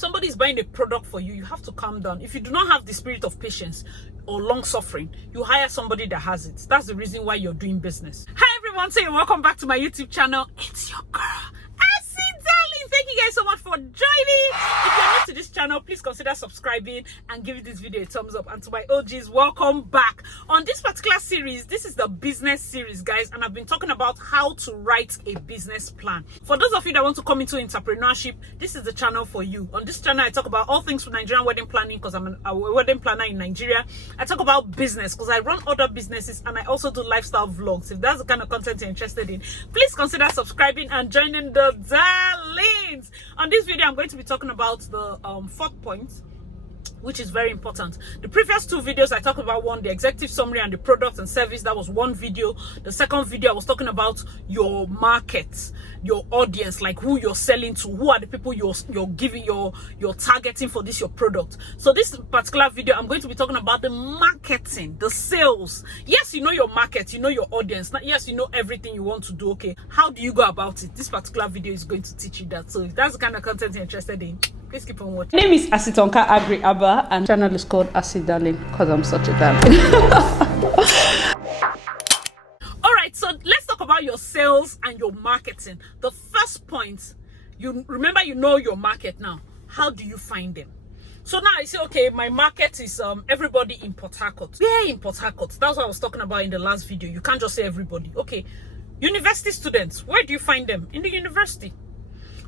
Somebody is buying a product for you, you have to calm down. If you do not have the spirit of patience or long suffering, you hire somebody that has it. That's the reason why you're doing business. Hi everyone, so welcome back to my YouTube channel. It's your girl, Darlynss. Thank you guys so much for joining. If you're new to this channel, please consider subscribing and give this video a thumbs up. And to my OGs, welcome back. On this particular series, this is the business series, guys, and I've been talking about how to write a business plan. For those of you that want to come into entrepreneurship, this is the channel for you. On this channel, I talk about all things for Nigerian wedding planning because I'm a wedding planner in Nigeria. I talk about business because I run other businesses, and I also do lifestyle vlogs. If that's the kind of content you're interested in, please consider subscribing and joining the Darlynss. On this video, I'm going to be talking about the fourth point, which is very important. The previous two videos, I talked about one, the executive summary and the product and service. That was one video. The second video, I was talking about your market, your audience, like who you're selling to, who are the people you're giving, you're targeting for this, your product. So this particular video, I'm going to be talking about the marketing, the sales. Yes, you know your market, you know your audience. Yes, you know everything you want to do. Okay, how do you go about it? This particular video is going to teach you that. So if that's the kind of content you're interested in, please keep on watching. My name is Asitonka Agri Abba, and channel is called Asi Darlynn because I'm such a darling. All right, so let's talk about your sales and your marketing. The first point, you remember, you know your market now. How do you find them? So now I say, okay, my market is everybody in Port Harcourt. Yeah, in Port Harcourt. That's what I was talking about in the last video. You can't just say everybody. Okay, university students, where do you find them? In the university.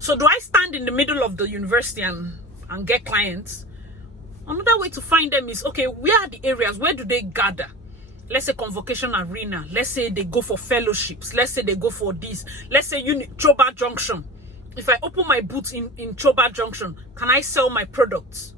So do I stand in the middle of the university and get clients? Another way to find them is, okay, where are the areas? Where do they gather? Let's say convocation arena. Let's say they go for fellowships. Let's say they go for this. Let's say Choba Junction. If I open my booth in Choba Junction, can I sell my products?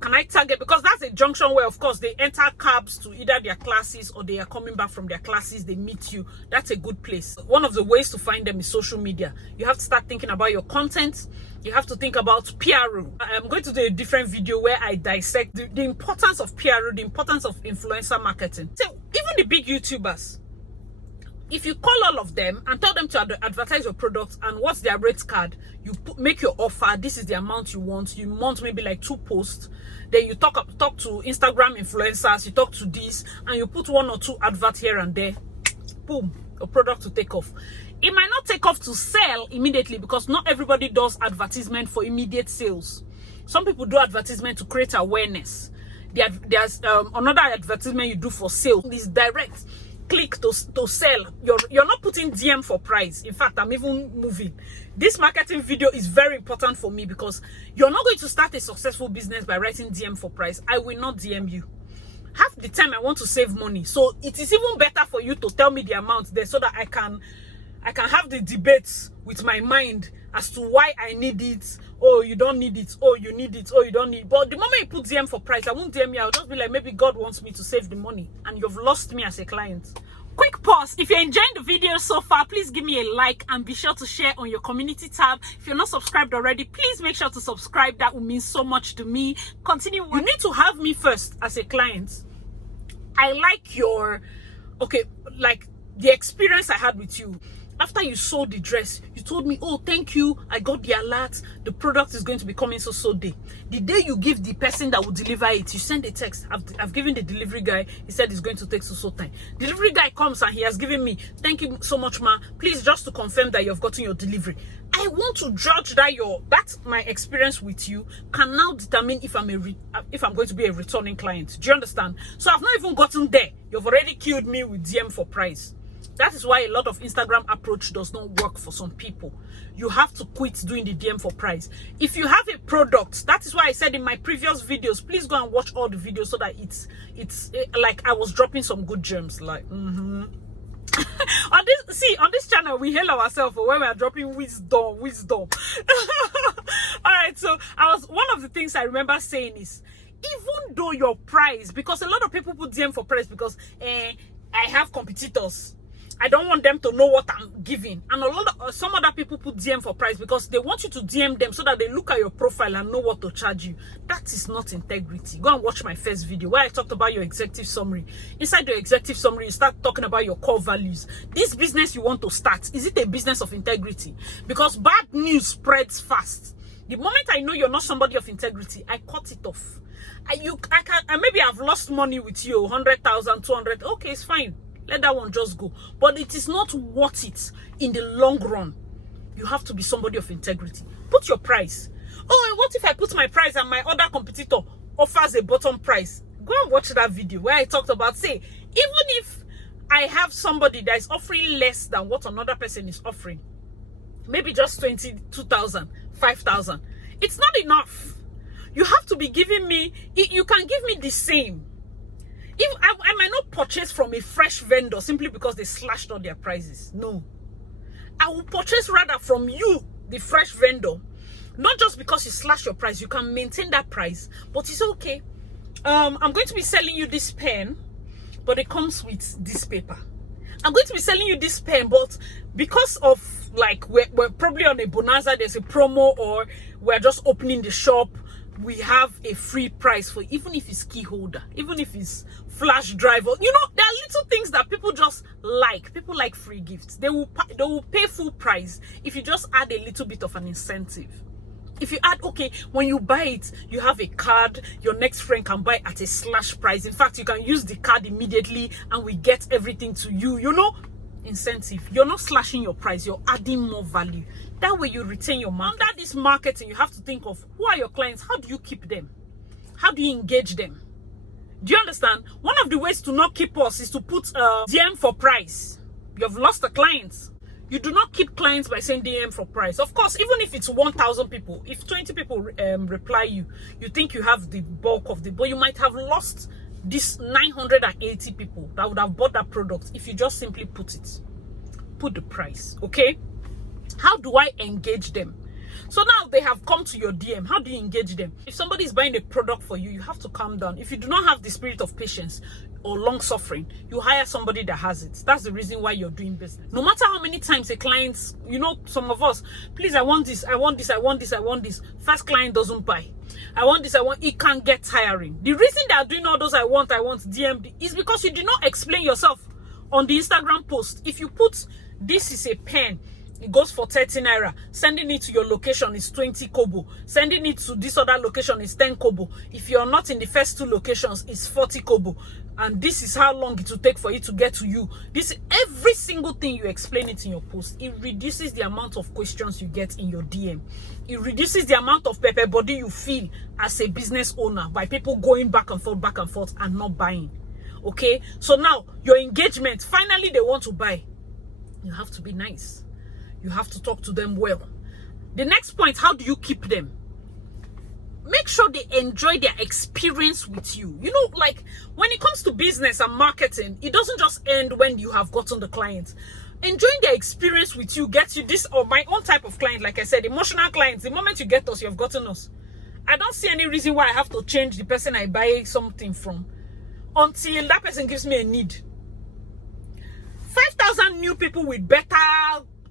Can I target? Because that's a junction where, of course, they enter cabs to either their classes or they are coming back from their classes. They meet you. That's a good place. One of the ways to find them is social media. You have to start thinking about your content. You have to think about PRO. I'm going to do a different video where I dissect the importance of PRO, the importance of influencer marketing. So even the big YouTubers, if you call all of them and tell them to advertise your products and what's their rate card, you make your offer. This is the amount you want. You want maybe like 2 posts. Then you talk to Instagram influencers. You talk to this, and you put 1 or 2 adverts here and there. Boom, a product to take off. It might not take off to sell immediately because not everybody does advertisement for immediate sales. Some people do advertisement to create awareness. There's another advertisement you do for sale. This direct click to sell. You're not putting DM for price. In fact, I'm even moving. This marketing video is very important for me because you're not going to start a successful business by writing DM for price. I will not DM you. Half the time I want to save money. So it is even better for you to tell me the amount there so that I can have the debates with my mind as to why I need it. Oh, you don't need it. Oh, you need it. Oh, you don't need it. But the moment you put DM for price, I won't DM you. I'll just be like, maybe God wants me to save the money. And you've lost me as a client. Quick pause. If you're enjoying the video so far, please give me a like and be sure to share on your community tab. If you're not subscribed already, please make sure to subscribe. That will mean so much to me. Continue. You need to have me first as a client. I like your, okay, like the experience I had with you. After you sold the dress, you told me, oh, thank you, I got the alert, the product is going to be coming so day. The day you give the person that will deliver it, you send a text. I've given the delivery guy, he said it's going to take so time. Delivery guy comes and he has given me, thank you so much, ma. Please, just to confirm that you've gotten your delivery. I want to judge that that's my experience with you can now determine if I'm going to be a returning client. Do you understand? So I've not even gotten there. You've already killed me with DM for price. That is why a lot of Instagram approach does not work for some people. You have to quit doing the DM for price. If you have a product, that is why I said in my previous videos, please go and watch all the videos so that it's like I was dropping some good gems. Like, on this channel, we hail ourselves when we are dropping wisdom. All right, so one of the things I remember saying is, even though your price, because a lot of people put DM for price because I have competitors. I don't want them to know what I'm giving. And some other people put DM for price because they want you to DM them so that they look at your profile and know what to charge you. That is not integrity. Go and watch my first video where I talked about your executive summary. Inside your executive summary, you start talking about your core values. This business you want to start, is it a business of integrity? Because bad news spreads fast. The moment I know you're not somebody of integrity, I cut it off. Maybe I've lost money with you, 100,000, 200. Okay, it's fine. Let that one just go. But it is not worth it in the long run. You have to be somebody of integrity. Put your price. Oh, and what if I put my price and my other competitor offers a bottom price? Go and watch that video where I talked about, say, even if I have somebody that is offering less than what another person is offering, maybe just 22,000, 5,000, it's not enough. You have to be giving me, you can give me the same. If I might not purchase from a fresh vendor simply because they slashed all their prices. No. I will purchase rather from you, the fresh vendor. Not just because you slash your price, you can maintain that price, but it's okay. I'm going to be selling you this pen, but it comes with this paper. I'm going to be selling you this pen, but because of like we're probably on a bonanza, there's a promo, or we're just opening the shop, we have a free price for, even if it's key holder, even if it's flash drive, or there are little things that people just like. People like free gifts. They will pay full price if you just add a little bit of an incentive. If you add, okay, when you buy it, you have a card, your next friend can buy at a slash price. In fact, you can use the card immediately and we get everything to you. Incentive. You're not slashing your price, you're adding more value. That way you retain your market. Under this marketing, you have to think of, who are your clients? How do you keep them? How do you engage them? Do you understand? One of the ways to not keep us is to put DM for price. You have lost a client. You do not keep clients by saying DM for price. Of course, even if it's 1,000 people, if 20 people reply you think you have the bulk of the, but you might have lost this 980 people that would have bought that product if you just simply put the price. Okay, how do I engage them? So now they have come to your DM. How do you engage them? If somebody is buying a product for you, you have to calm down. If you do not have the spirit of patience or long suffering, you hire somebody that has it. That's the reason why you're doing business. No matter how many times a client, some of us, please, I want this, I want this, I want this, I want this. First client doesn't buy. I want this, I want, it can get tiring. The reason they are doing all those I want, DMD is because you did not explain yourself on the Instagram post. If you put, this is a pen, it goes for 30 naira. Sending it to your location is 20 kobo. Sending it to this other location is 10 kobo. If you're not in the first two locations, it's 40 kobo. And this is how long it will take for it to get to you. This, every single thing you explain it in your post, it reduces the amount of questions you get in your DM. It reduces the amount of pepper body you feel as a business owner by people going back and forth and not buying. Okay? So now, your engagement, finally they want to buy. You have to be nice. You have to talk to them well. The next point, how do you keep them? Make sure they enjoy their experience with you. Like when it comes to business and marketing, it doesn't just end when you have gotten the client. Enjoying their experience with you gets you this, or my own type of client, like I said, emotional clients. The moment you get us, you have gotten us. I don't see any reason why I have to change the person I buy something from until that person gives me a need. 5,000 new people with better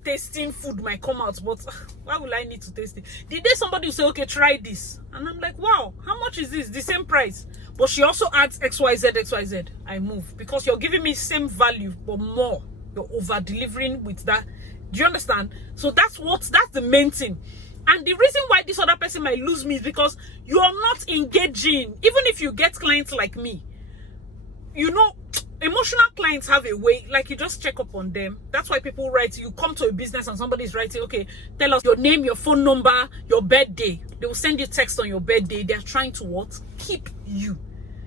tasting food might come out, but why will I need to taste it? The day somebody will say, okay, try this, and I'm like, wow, how much is this? The same price, but she also adds XYZ. I move, because you're giving me same value but more. You're over delivering with that. Do you understand? So that's the main thing. And the reason why this other person might lose me is because you are not engaging. Even if you get clients like me, emotional clients have a way, like you just check up on them. That's why people write, you come to a business and somebody's writing, okay, tell us your name, your phone number, your birthday. They will send you text on your birthday. They're trying to what? Keep you.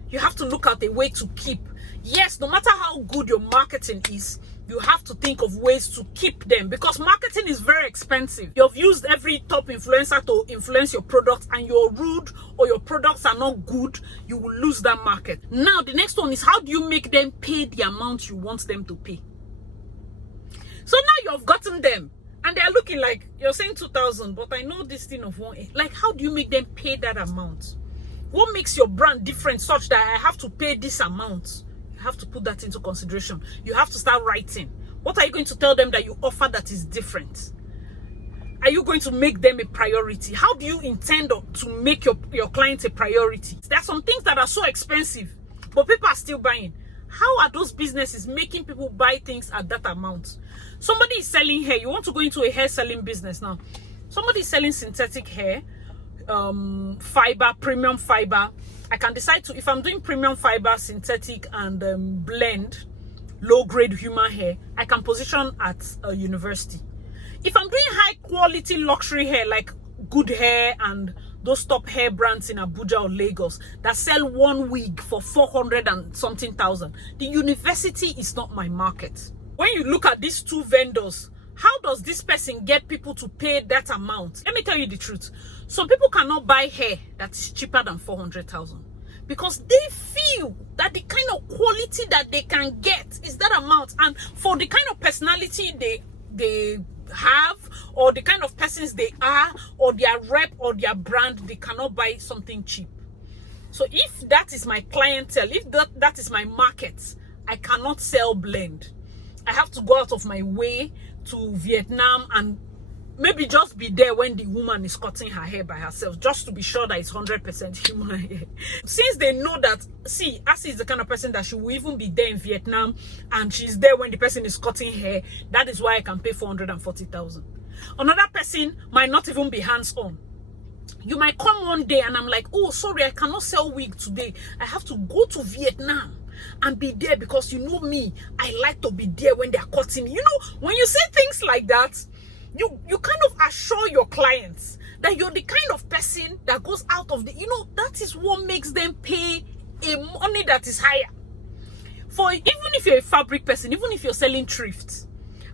You have to look at a way to keep. Yes, no matter how good your marketing is, you have to think of ways to keep them, because marketing is very expensive. You've used every top influencer to influence your product, and you're rude or your products are not good, you will lose that market. Now, the next one is, how do you make them pay the amount you want them to pay? So now you've gotten them and they're looking like, you're saying 2,000, but I know this thing of 1. Like, how do you make them pay that amount? What makes your brand different such that I have to pay this amount? Have to put that into consideration. You have to start writing. What are you going to tell them that you offer that is different? Are you going to make them a priority? How do you intend to make your clients a priority? There are some things that are so expensive, but people are still buying. How are those businesses making people buy things at that amount? Somebody is selling hair. You want to go into a hair selling business now. Somebody is selling synthetic hair, fiber, premium fiber. I can decide to, if I'm doing premium fiber, synthetic, and blend, low grade human hair, I can position at a university. If I'm doing high quality luxury hair, like Good Hair and those top hair brands in Abuja or Lagos that sell one wig for 400 and something thousand, the university is not my market. When you look at these two vendors, how does this person get people to pay that amount? Let me tell you the truth. Some people cannot buy hair that is cheaper than 400,000 because they feel that the kind of quality that they can get is that amount, and for the kind of personality they have, or the kind of persons they are, or their rep or their brand, they cannot buy something cheap. So if that is my clientele, if that is my market, I cannot sell blend. I have to go out of my way to Vietnam and maybe just be there when the woman is cutting her hair by herself, just to be sure that it's 100% human hair. Since they know that, see, Asi is the kind of person that she will even be there in Vietnam and she's there when the person is cutting hair, that is why I can pay 440,000. Another person might not even be hands-on. You might come one day and I'm like, oh, sorry, I cannot sell wig today. I have to go to Vietnam and be there because you know me, I like to be there when they're cutting. You know, when you say things like that, you kind of assure your clients that you're the kind of person that goes out of the, you know, that is what makes them pay a money that is higher. For even if you're a fabric person, even if you're selling thrifts,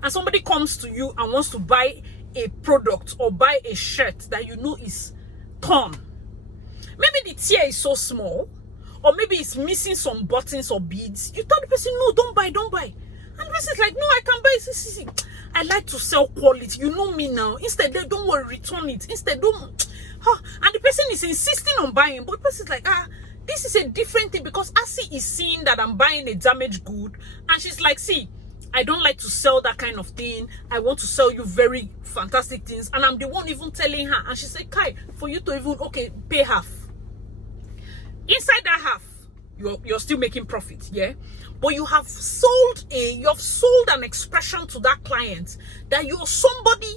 and somebody comes to you and wants to buy a product or buy a shirt that you know is torn, maybe the tear is so small, or maybe it's missing some buttons or beads, you tell the person, no, don't buy. And the person is like, no, I can buy. See. I like to sell quality. You know me now. Instead, they don't worry, return it. Instead, don't. And the person is insisting on buying, but the person is like, this is a different thing, because Asi is seeing that I'm buying a damaged good, and she's like, see, I don't like to sell that kind of thing. I want to sell you very fantastic things, and I'm the one even telling her. And she said, Kai, for you to even pay half. Inside that half, you're still making profit, yeah. But you have sold an expression to that client that you're somebody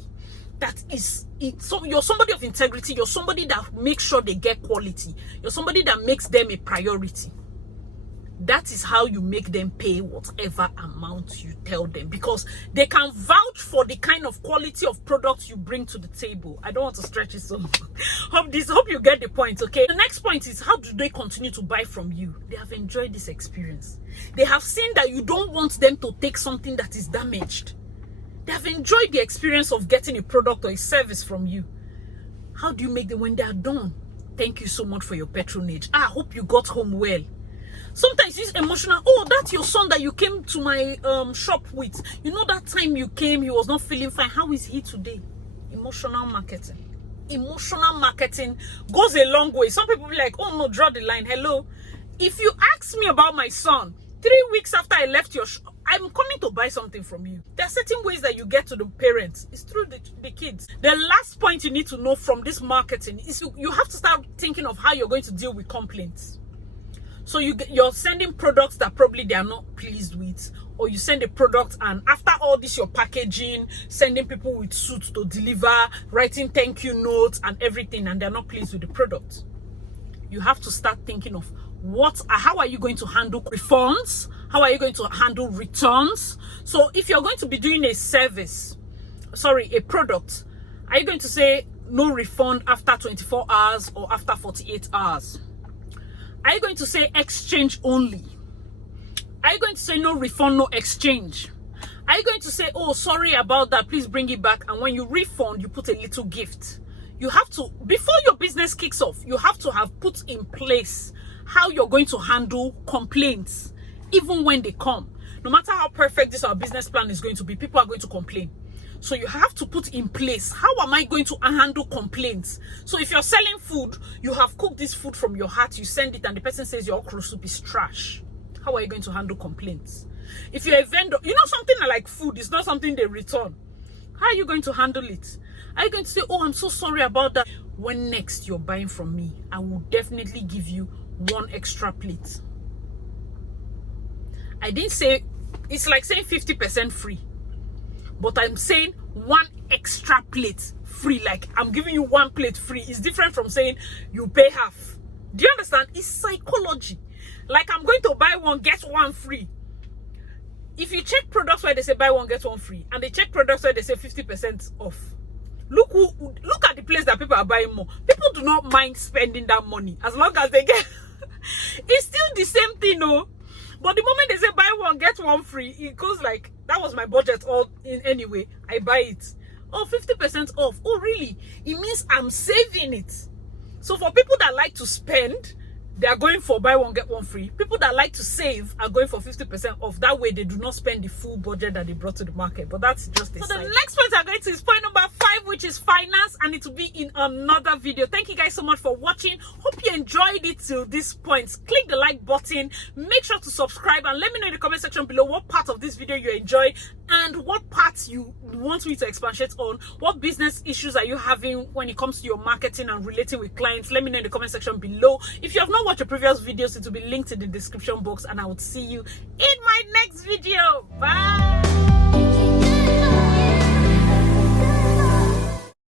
that is, you're somebody of integrity. You're somebody that makes sure they get quality. You're somebody that makes them a priority. That is how you make them pay whatever amount you tell them, because they can vouch for the kind of quality of products you bring to the table. I don't want to stretch it so much. Hope you get the point, okay? The next point is, how do they continue to buy from you? They have enjoyed this experience. They have seen that you don't want them to take something that is damaged. They have enjoyed the experience of getting a product or a service from you. How do you make them when they are done? Thank you so much for your patronage. I hope you got home well. Sometimes it's emotional. Oh, that's your son that you came to my shop with. You know that time you came, he was not feeling fine. How is he today? Emotional marketing. Emotional marketing goes a long way. Some people be like, oh no, draw the line. Hello. If you ask me about my son 3 weeks after I left your shop, I'm coming to buy something from you. There are certain ways that you get to the parents. It's through the kids. The last point you need to know from this marketing is you have to start thinking of how you're going to deal with complaints. So you're sending products that probably they are not pleased with, or you send a product and after all this, you're packaging, sending people with suits to deliver, writing thank you notes and everything, and they're not pleased with the product. You have to start thinking of how are you going to handle refunds? How are you going to handle returns? So if you're going to be doing a product, are you going to say no refund after 24 hours or after 48 hours? Are you going to say exchange only? Are you going to say no refund, no exchange? Are you going to say, oh, sorry about that, please bring it back, and when you refund, you put a little gift? You have to, before your business kicks off, you have to have put in place how you're going to handle complaints, even when they come. No matter how perfect our business plan is going to be, people are going to complain. So you have to put in place, how am I going to handle complaints? So if you're selling food, you have cooked this food from your heart, you send it and the person says your okra soup is trash. How are you going to handle complaints? If you're a vendor, you know, something like food is not something they return. How are you going to handle it? Are you going to say, oh, I'm so sorry about that? When next you're buying from me, I will definitely give you 1 extra plate. I didn't say, it's like saying 50% free. But I'm saying one extra plate free. Like, I'm giving you one plate free. It's different from saying you pay half. Do you understand? It's psychology. Like, I'm going to buy one, get one free. If you check products where they say buy one, get one free, and they check products where they say 50% off, look at the place that people are buying more. People do not mind spending that money as long as they get. It's still the same thing, no? But the moment they say buy one, get one free, it goes like, that was my budget all in anyway. I buy it. Oh, 50% off. Oh, really? It means I'm saving it. So for people that like to spend, they are going for buy one, get one free. People that like to save are going for 50% off. That way they do not spend the full budget that they brought to the market. But that's just a side. The next point I'm going to is point number 5, which is finance, and it will be in another video. Thank you guys so much for watching. Hope you enjoyed it till this point. Click the like button, make sure to subscribe, and let me know in the comment section below what part of this video you enjoy and what parts you want me to expatiate on. What business issues are you having when it comes to your marketing and relating with clients? Let me know in the comment section below. If you have not watched the previous videos, it will be linked in the description box, and I will see you in my next video. Bye.